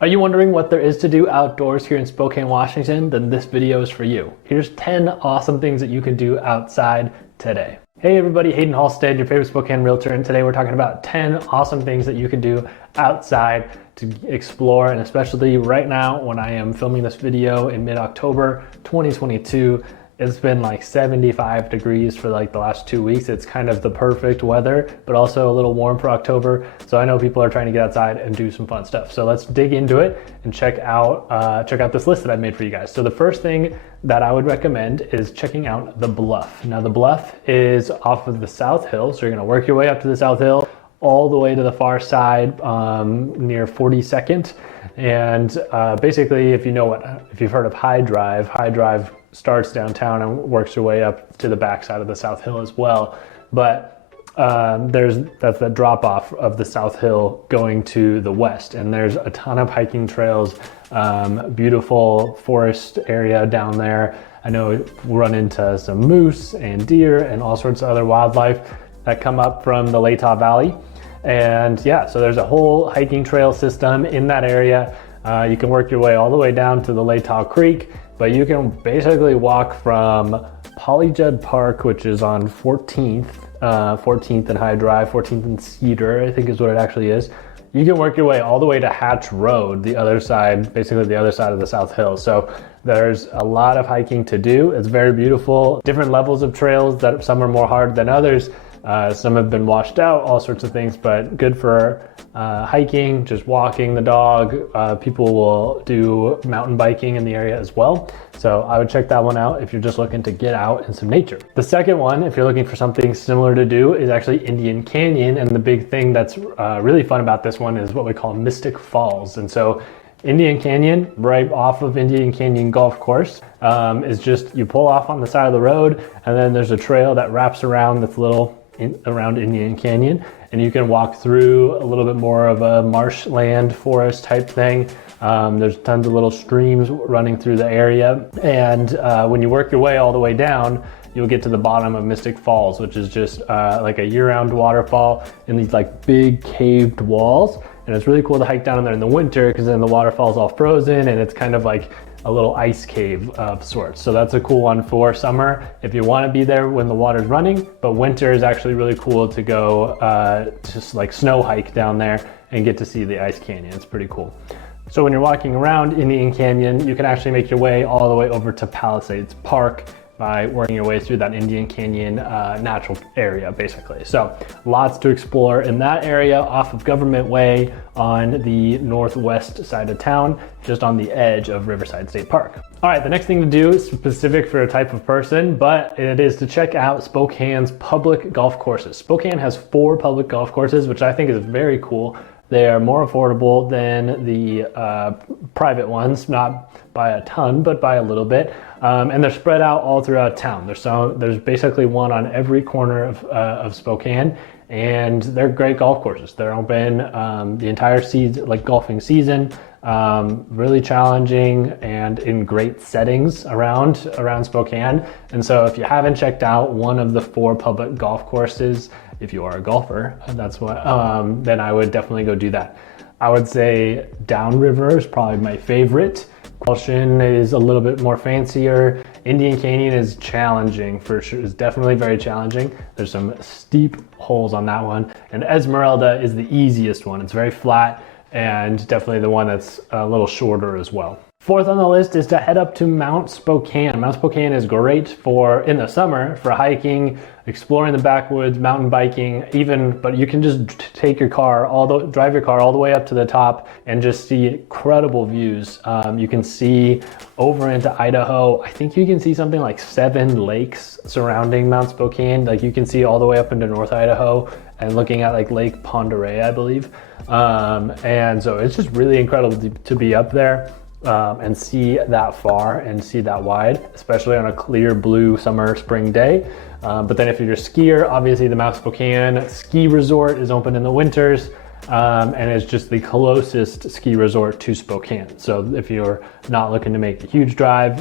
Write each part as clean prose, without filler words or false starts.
Are you wondering what there is to do outdoors here in Spokane, Washington? Then this video is for you. Here's 10 awesome things that you can do outside today. Hey everybody, Hayden Halstead, your favorite Spokane realtor, and today we're talking about 10 awesome things that you can do outside to explore, and especially right now when I am filming this video in mid-October 2022. It's been like 75 degrees for like the last 2 weeks. It's kind of the perfect weather, but also a little warm for October. So I know people are trying to get outside and do some fun stuff. So let's dig into it and check out this list that I've made for you guys. So the first thing that I would recommend is checking out the Bluff. Now the Bluff is off of the South Hill. So you're gonna work your way up to the South Hill, all the way to the far side near 42nd. And basically, if you've heard of High Drive starts downtown and works your way up to the backside of the South Hill as well. But that's the drop off of the South Hill going to the west, and there's a ton of hiking trails, beautiful forest area down there. I know we'll run into some moose and deer and all sorts of other wildlife that come up from the Latah Valley. And yeah, so there's a whole hiking trail system in that area. You can work your way all the way down to the Latah Creek, but you can basically walk from Polyjudd Park, which is on 14th and High Drive, 14th and Cedar, I think is what it actually is. You can work your way all the way to Hatch Road, the other side, basically the other side of the South Hill. So there's a lot of hiking to do. It's very beautiful. Different levels of trails, that some are more hard than others. Some have been washed out, all sorts of things, but good for hiking, just walking the dog. People will do mountain biking in the area as well. So I would check that one out if you're just looking to get out in some nature. The second one, if you're looking for something similar to do, is actually Indian Canyon. And the big thing that's really fun about this one is what we call Mystic Falls. And so Indian Canyon, right off of Indian Canyon Golf Course, is just, you pull off on the side of the road, and then there's a trail that wraps around that's around Indian Canyon, and you can walk through a little bit more of a marshland forest type thing. There's tons of little streams running through the area, and when you work your way all the way down, you'll get to the bottom of Mystic Falls, which is just like a year-round waterfall in these like big caved walls. And it's really cool to hike down there in the winter, because then the waterfall's all frozen and it's kind of like a little ice cave of sorts. So that's a cool one for summer if you want to be there when the water's running. But winter is actually really cool to go just like snow hike down there and get to see the ice canyon. It's pretty cool. So when you're walking around Indian Canyon, you can actually make your way all the way over to Palisades Park by working your way through that Indian Canyon natural area, basically. So lots to explore in that area off of Government Way on the northwest side of town, just on the edge of Riverside State Park. All right, the next thing to do is specific for a type of person, but it is to check out Spokane's public golf courses. Spokane has 4 public golf courses, which I think is very cool. They are more affordable than the private ones, not by a ton, but by a little bit. And they're spread out all throughout town. There's basically one on every corner of Spokane, and they're great golf courses. They're open the entire season, like golfing season, really challenging and in great settings around Spokane. And so if you haven't checked out one of the 4 public golf courses, if you are a golfer, that's what, then I would definitely go do that. I would say Downriver is probably my favorite. Goshen is a little bit more fancier. Indian Canyon is challenging for sure. It's definitely very challenging. There's some steep holes on that one. And Esmeralda is the easiest one. It's very flat and definitely the one that's a little shorter as well. 4th on the list is to head up to Mount Spokane. Mount Spokane is great in the summer for hiking, exploring the backwoods, mountain biking, but you can just take your car, drive your car all the way up to the top and just see incredible views. You can see over into Idaho. I think you can see something like 7 lakes surrounding Mount Spokane. Like you can see all the way up into North Idaho and looking at like Lake Pend Oreille, I believe. And so it's just really incredible to be up there. And see that far and see that wide, especially on a clear blue summer spring day. But then if you're a skier, obviously the Mount Spokane ski resort is open in the winters. and it's just the closest ski resort to Spokane. So if you're not looking to make a huge drive,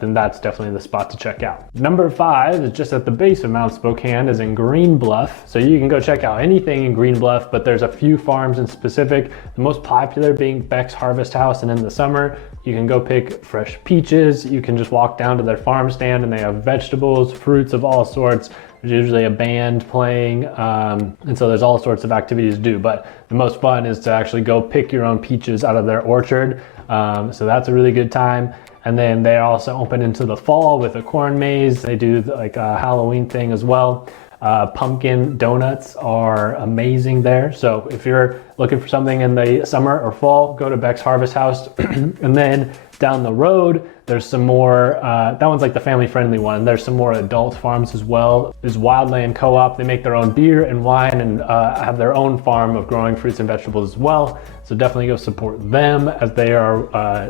then that's definitely the spot to check out. Number 5 is just at the base of Mount Spokane, is in Green Bluff. So you can go check out anything in Green Bluff, but there's a few farms in specific. The most popular being Becks Harvest House, and in the summer, you can go pick fresh peaches. You can just walk down to their farm stand and they have vegetables, fruits of all sorts. There's usually a band playing, and so there's all sorts of activities to do. But the most fun is to actually go pick your own peaches out of their orchard. So that's a really good time. And then they're also open into the fall with a corn maze. They do like a Halloween thing as well. Pumpkin donuts are amazing there. So if you're looking for something in the summer or fall, go to Beck's Harvest House. And then down the road, there's some more, that one's like the family friendly one. There's some more adult farms as well. There's Wildland Co-op. They make their own beer and wine and have their own farm of growing fruits and vegetables as well. So definitely go support them, as they are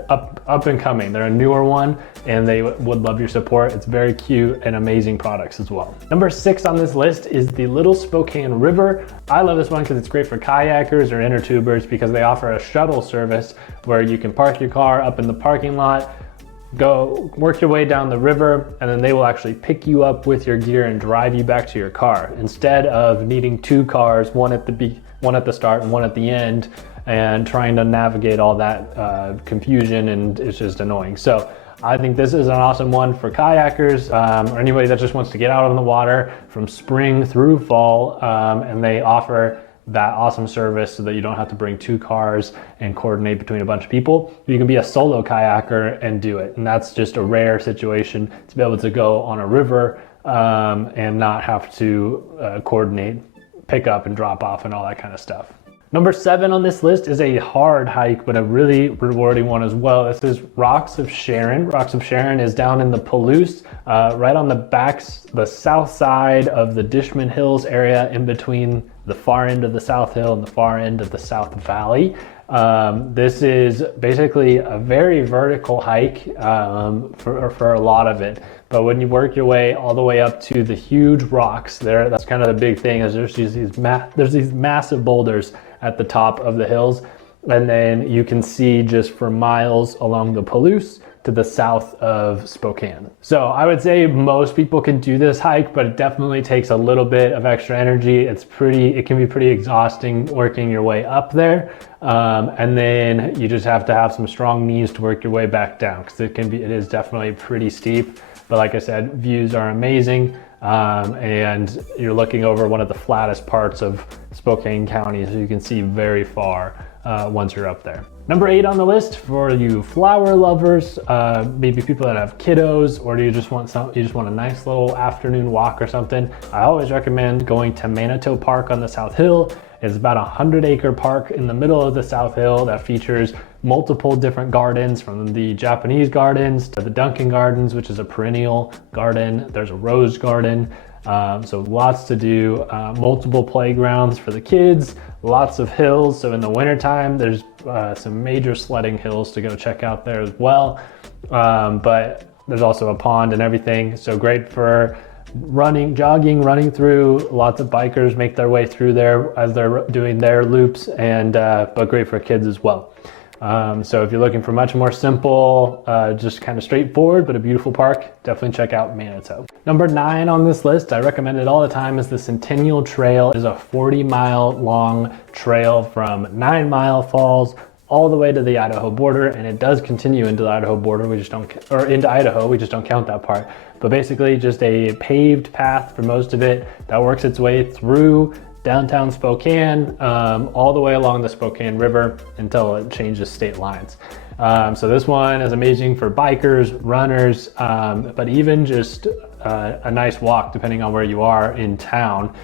up and coming. They're a newer one and they would love your support. It's very cute and amazing products as well. Number 6 on this list is the Little Spokane River. I love this one because it's great for kayakers or inner tubers, because they offer a shuttle service where you can park your car up in the parking lot, go work your way down the river, and then they will actually pick you up with your gear and drive you back to your car, instead of needing 2 cars, one at the start and one at the end, and trying to navigate all that confusion, and it's just annoying. So I think this is an awesome one for kayakers, or anybody that just wants to get out on the water from spring through fall, and they offer that awesome service so that you don't have to bring 2 cars and coordinate between a bunch of people. You can be a solo kayaker and do it, and that's just a rare situation to be able to go on a river and not have to coordinate, pick up and drop off and all that kind of stuff. Number 7 on this list is a hard hike, but a really rewarding one as well. This is Rocks of Sharon. Rocks of Sharon is down in the Palouse, right on the south side of the Dishman Hills area, in between the far end of the South Hill and the far end of the South Valley. This is basically a very vertical hike for a lot of it. But when you work your way all the way up to the huge rocks there, that's kind of the big thing, is there's these massive boulders at the top of the hills. And then you can see just for miles along the Palouse to the south of Spokane. So I would say most people can do this hike, but it definitely takes a little bit of extra energy. It can be pretty exhausting working your way up there. And then you just have to have some strong knees to work your way back down, because it is definitely pretty steep. But like I said, views are amazing. And you're looking over one of the flattest parts of Spokane County, so you can see very far once you're up there. Number 8 on the list for you flower lovers, maybe people that have kiddos, or do you just want a nice little afternoon walk or something. I always recommend going to Manito Park on the South Hill. It's about a 100-acre park in the middle of the South Hill that features multiple different gardens, from the Japanese gardens to the Duncan Gardens, which is a perennial garden. There's a rose garden. So lots to do, multiple playgrounds for the kids, lots of hills. So in the wintertime, there's some major sledding hills to go check out there as well. But there's also a pond and everything. So great for jogging, running through. Lots of bikers make their way through there as they're doing their loops, and but great for kids as well. So if you're looking for much more simple, just kind of straightforward, but a beautiful park, definitely check out Manito. Number 9 on this list, I recommend it all the time, is the Centennial Trail. It is a 40-mile long trail from 9 Mile Falls all the way to the Idaho border, and it does continue into the Idaho border. Into Idaho, we just don't count that part. But basically just a paved path for most of it that works its way through downtown Spokane, all the way along the Spokane River until it changes state lines. So this one is amazing for bikers, runners, but even just a nice walk depending on where you are in town.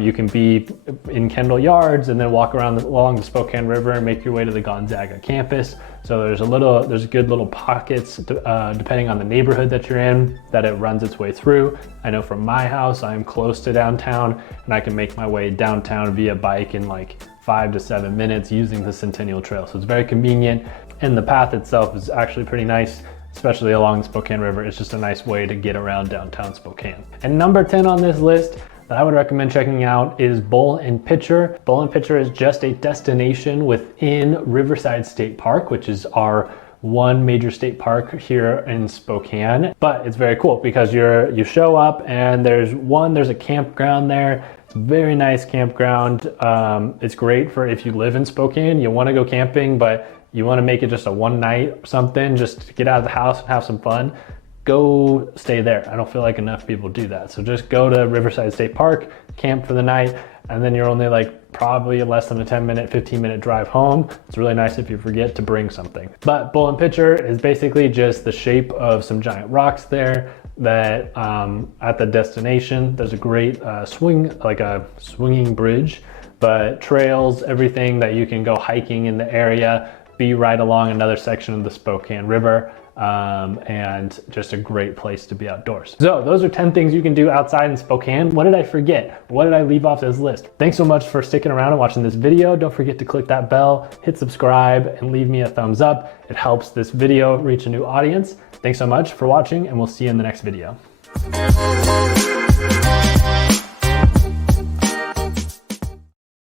You can be in Kendall Yards and then walk along the Spokane River and make your way to the Gonzaga campus. So there's good little pockets depending on the neighborhood that you're in that it runs its way through. I know from my house, I'm close to downtown, and I can make my way downtown via bike in like 5 to 7 minutes using the Centennial Trail. So it's very convenient, and the path itself is actually pretty nice, especially along the Spokane River. It's just a nice way to get around downtown Spokane. And number 10 on this list, that I would recommend checking out is Bowl and Pitcher. Bowl and Pitcher is just a destination within Riverside State Park, which is our one major state park here in Spokane. But it's very cool because you show up and there's a campground there. It's a very nice campground. It's great for if you live in Spokane, you want to go camping, but you want to make it just a one night something, just to get out of the house and have some fun. Go stay there. I don't feel like enough people do that. So just go to Riverside State Park, camp for the night, and then you're only like probably less than a 15-minute drive home. It's really nice if you forget to bring something. But Bowl and Pitcher is basically just the shape of some giant rocks there that at the destination, there's a great swinging bridge, but trails, everything that you can go hiking in the area, be right along another section of the Spokane River. And just a great place to be outdoors. So those are 10 things you can do outside in Spokane. What did I forget? What did I leave off this list? Thanks so much for sticking around and watching this video. Don't forget to click that bell, hit subscribe, and leave me a thumbs up. It helps this video reach a new audience. Thanks so much for watching, and we'll see you in the next video.